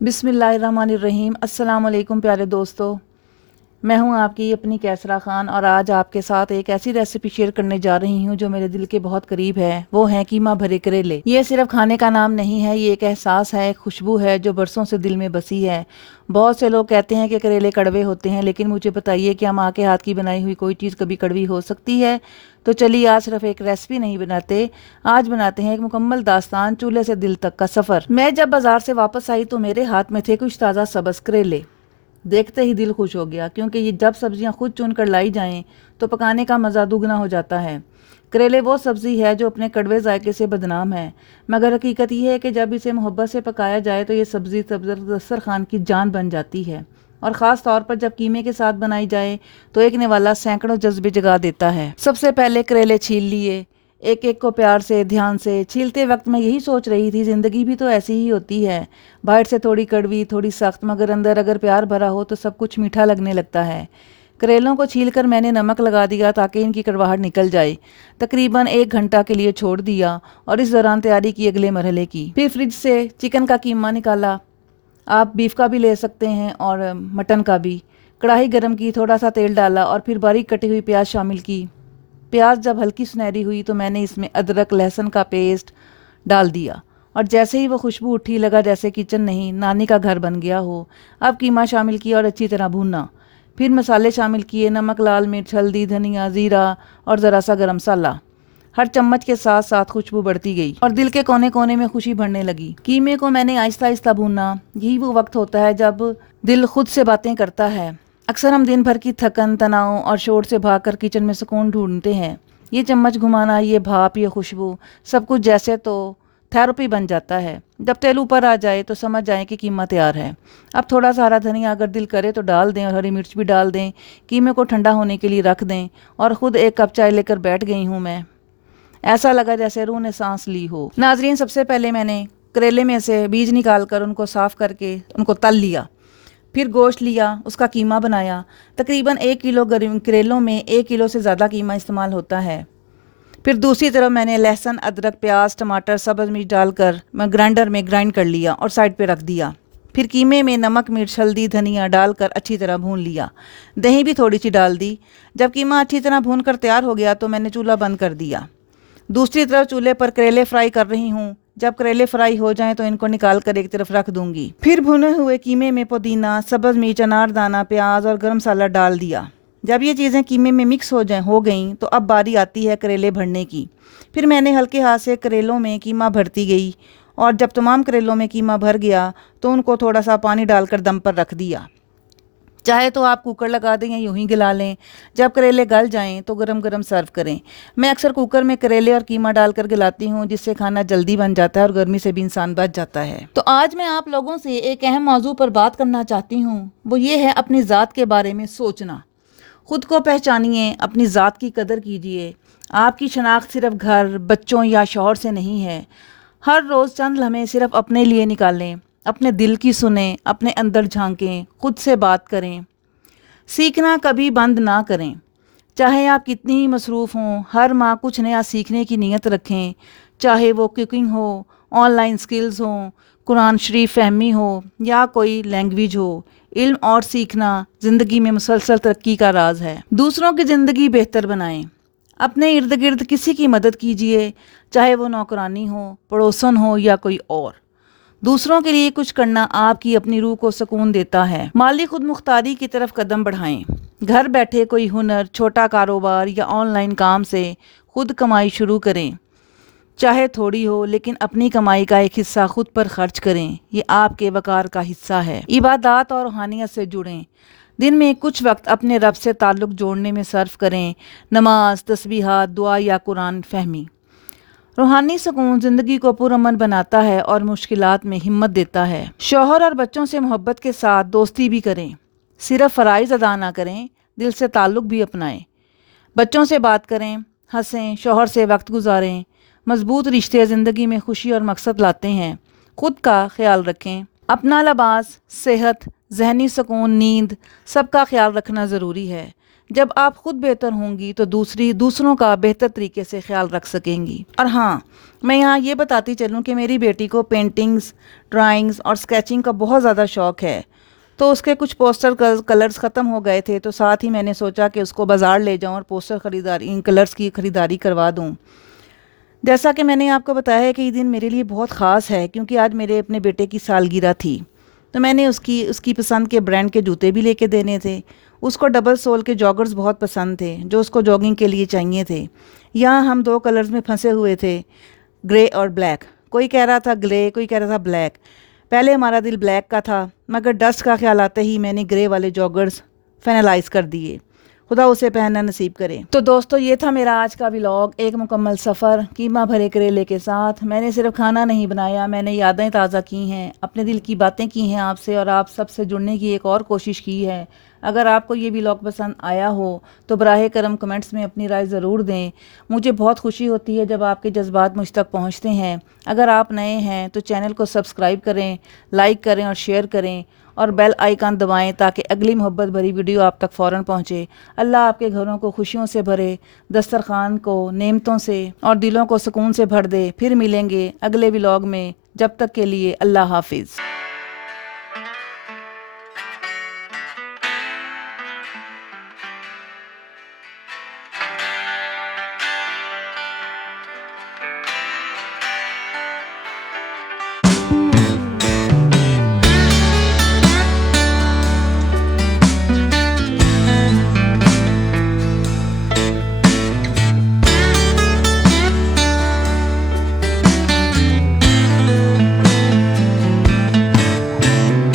बिस्मिल्लाहिर्रहमानिर्रहीम। अस्सलाम वालेकुम प्यारे दोस्तों, मैं हूं आपकी अपनी कैसरा खान और आज आपके साथ एक ऐसी रेसिपी शेयर करने जा रही हूं जो मेरे दिल के बहुत करीब है। वो है कीमा भरे करेले। ये सिर्फ खाने का नाम नहीं है, ये एक एहसास है, एक खुशबू है जो बरसों से दिल में बसी है। बहुत से लोग कहते हैं कि करेले कड़वे होते हैं, लेकिन मुझे बताइए क्या माँ के हाथ की बनाई हुई कोई चीज़ कभी कड़वी हो सकती है? तो चलिए आज सिर्फ एक रेसिपी नहीं बनाते, आज बनाते हैं एक मुकम्मल दास्तान, चूल्हे से दिल तक का सफ़र। मैं जब बाजार से वापस आई तो मेरे हाथ में थे कुछ ताज़ा सब्ज़ करेले। देखते ही दिल खुश हो गया, क्योंकि ये जब सब्जियां खुद चुन कर लाई जाएं तो पकाने का मज़ा दुगना हो जाता है। करेले वो सब्ज़ी है जो अपने कड़वे जायके से बदनाम है, मगर हकीकत यह है कि जब इसे मोहब्बत से पकाया जाए तो ये सब्ज़ी दस्तरखान की जान बन जाती है। और ख़ास तौर पर जब कीमे के साथ बनाई जाए तो एक निवाला सैकड़ों जज्बे जगा देता है। सबसे पहले करेले छील लिए, एक एक को प्यार से ध्यान से। छीलते वक्त मैं यही सोच रही थी, ज़िंदगी भी तो ऐसी ही होती है, बाहर से थोड़ी कड़वी थोड़ी सख्त, मगर अंदर अगर प्यार भरा हो तो सब कुछ मीठा लगने लगता है। करेलों को छीलकर मैंने नमक लगा दिया ताकि इनकी कड़वाहट निकल जाए। तकरीबन 1 घंटा के लिए छोड़ दिया और इस दौरान तैयारी की अगले मरहले की। फिर फ्रिज से चिकन का कीमा निकाला, आप बीफ का भी ले सकते हैं और मटन का भी। कढ़ाई गर्म की, थोड़ा सा तेल डाला और फिर बारीक कटी हुई प्याज शामिल की। प्याज जब हल्की सुनहरी हुई तो मैंने इसमें अदरक लहसुन का पेस्ट डाल दिया और जैसे ही वो खुशबू उठी लगा जैसे किचन नहीं नानी का घर बन गया हो। अब कीमा शामिल किया और अच्छी तरह भूना। फिर मसाले शामिल किए, नमक, लाल मिर्च, हल्दी, धनिया, ज़ीरा और ज़रा सा गरम मसाला। हर चम्मच के साथ साथ खुशबू बढ़ती गई और दिल के कोने कोने में खुशी बढ़ने लगी। कीमे को मैंने आहिस्ता आहिस्ता भूना। यही वो वक्त होता है जब दिल खुद से बातें करता है। अक्सर हम दिन भर की थकन, तनाव और शोर से भागकर किचन में सुकून ढूंढते हैं। ये चम्मच घुमाना, ये भाप, ये खुशबू, सब कुछ जैसे तो थेरेपी बन जाता है। जब तेल ऊपर आ जाए तो समझ जाए कि कीमा तैयार है। अब थोड़ा सा हरा धनिया अगर दिल करे तो डाल दें और हरी मिर्च भी डाल दें। कीमे को ठंडा होने के लिए रख दें और ख़ुद 1 कप चाय लेकर बैठ गई हूँ मैं। ऐसा लगा जैसे रूह ने सांस ली हो। नाजरीन, सबसे पहले मैंने करेले में से बीज निकाल कर उनको साफ़ करके उनको तल लिया। फिर गोश्त लिया, उसका कीमा बनाया। तकरीबन 1 किलो करेलों में 1 किलो से ज़्यादा कीमा इस्तेमाल होता है। फिर दूसरी तरफ मैंने लहसुन, अदरक, प्याज, टमाटर, सब्ज़ मिर्च डालकर मैं ग्राइंडर में ग्राइंड कर लिया और साइड पे रख दिया। फिर कीमे में नमक, मिर्च, हल्दी, धनिया डालकर अच्छी तरह भून लिया। दही भी थोड़ी सी डाल दी। जब कीमा अच्छी तरह भून कर तैयार हो गया तो मैंने चूल्हा बंद कर दिया। दूसरी तरफ चूल्हे पर करेले फ्राई कर रही हूँ। जब करेले फ्राई हो जाएं तो इनको निकाल कर एक तरफ रख दूंगी। फिर भुने हुए कीमे में पुदीना, सब्ज़ मिर्च, अनारदाना, प्याज और गरम मसाला डाल दिया। जब ये चीज़ें कीमे में मिक्स हो गईं तो अब बारी आती है करेले भरने की। फिर मैंने हल्के हाथ से करेलों में कीमा भरती गई और जब तमाम करेलों में कीमा भर गया तो उनको थोड़ा सा पानी डालकर दम पर रख दिया। चाहे तो आप कुकर लगा दें या यूं ही गला लें। जब करेले गल जाएं तो गरम गरम सर्व करें। मैं अक्सर कुकर में करेले और कीमा डालकर गलाती हूं, जिससे खाना जल्दी बन जाता है और गर्मी से भी इंसान बच जाता है। तो आज मैं आप लोगों से एक अहम मौजू पर बात करना चाहती हूँ। वो ये है अपनी ज़ात के बारे में सोचना। खुद को पहचानिए, अपनी ज़ात की कदर कीजिए। आपकी शनाख्त सिर्फ घर, बच्चों या शौहर से नहीं है। हर रोज़ चंद लम्हे सिर्फ अपने लिए निकालें। अपने दिल की सुने, अपने अंदर झांकें, खुद से बात करें। सीखना कभी बंद ना करें। चाहे आप कितनी ही मसरूफ़ हों, हर माह कुछ नया सीखने की नीयत रखें। चाहे वो कुकिंग हो, ऑनलाइन स्किल्स हों, कुरान शरीफ फहमी हो या कोई लैंग्वेज हो। इल्म और सीखना ज़िंदगी में मुसलसल तरक्की का राज है। दूसरों की ज़िंदगी बेहतर बनाएं। अपने इर्द गिर्द किसी की मदद कीजिए, चाहे वो नौकरानी हो, पड़ोसन हो या कोई और। दूसरों के लिए कुछ करना आपकी अपनी रूह को सुकून देता है। माली खुद मुख्तारी की तरफ कदम बढ़ाएं। घर बैठे कोई हुनर, छोटा कारोबार या ऑनलाइन काम से खुद कमाई शुरू करें। चाहे थोड़ी हो, लेकिन अपनी कमाई का एक हिस्सा खुद पर खर्च करें। ये आपके वकार का हिस्सा है। इबादत और रूहानियत से जुड़ें। दिन में कुछ वक्त अपने रब से ताल्लुक़ जोड़ने में सर्फ करें। नमाज, तस्बीहात, दुआ या कुरान फहमी। रूहानी सुकून ज़िंदगी को पुरअमन बनाता है और मुश्किलात में हिम्मत देता है। शौहर और बच्चों से मोहब्बत के साथ दोस्ती भी करें। सिर्फ फ़राइज़ अदा ना करें, दिल से ताल्लुक़ भी अपनाएं। बच्चों से बात करें, हंसें, शौहर से वक्त गुजारें। मजबूत रिश्ते ज़िंदगी में खुशी और मकसद लाते हैं। खुद का ख्याल रखें। अपना लिबास, सेहत, जहनी सुकून, नींद, सबका ख्याल रखना ज़रूरी है। जब आप खुद बेहतर होंगी तो दूसरों का बेहतर तरीके से ख्याल रख सकेंगी। और हाँ, मैं यहाँ ये बताती चलूँ कि मेरी बेटी को पेंटिंग्स, ड्राइंग्स और स्केचिंग का बहुत ज़्यादा शौक़ है। तो उसके कुछ पोस्टर कलर्स ख़त्म हो गए थे, तो साथ ही मैंने सोचा कि उसको बाज़ार ले जाऊँ और इन कलर्स की ख़रीदारी करवा दूँ। जैसा कि मैंने आपको बताया है कि ये दिन मेरे लिए बहुत ख़ास है, क्योंकि आज मेरे अपने बेटे की सालगिरह थी। तो मैंने उसकी उसकी पसंद के ब्रांड के जूते भी लेके देने थे। उसको डबल सोल के जॉगर्स बहुत पसंद थे, जो उसको जॉगिंग के लिए चाहिए थे। यहाँ हम दो कलर्स में फंसे हुए थे, ग्रे और ब्लैक। कोई कह रहा था ग्रे, कोई कह रहा था ब्लैक। पहले हमारा दिल ब्लैक का था, मगर डस्ट का ख्याल आते ही मैंने ग्रे वाले जॉगर्स फाइनलाइज कर दिए। खुदा उसे पहनना नसीब करे। तो दोस्तों, ये था मेरा आज का व्लॉग, एक मुकम्मल सफ़र कीमा भरे करेले के साथ। मैंने सिर्फ खाना नहीं बनाया, मैंने यादें ताज़ा की हैं, अपने दिल की बातें की हैं आपसे, और आप सबसे जुड़ने की एक और कोशिश की है। अगर आपको ये व्लॉग पसंद आया हो तो बराह करम कमेंट्स में अपनी राय ज़रूर दें। मुझे बहुत खुशी होती है जब आपके जज्बात मुझ तक पहुँचते हैं। अगर आप नए हैं तो चैनल को सब्सक्राइब करें, लाइक करें और शेयर करें, और बेल आइकन दबाएं ताकि अगली मोहब्बत भरी वीडियो आप तक फ़ौरन पहुँचे। अल्लाह आपके घरों को खुशियों से भरे, दस्तरखान को नेमतों से और दिलों को सुकून से भर दे। फिर मिलेंगे अगले व्लॉग में, जब तक के लिए अल्लाह हाफिज़।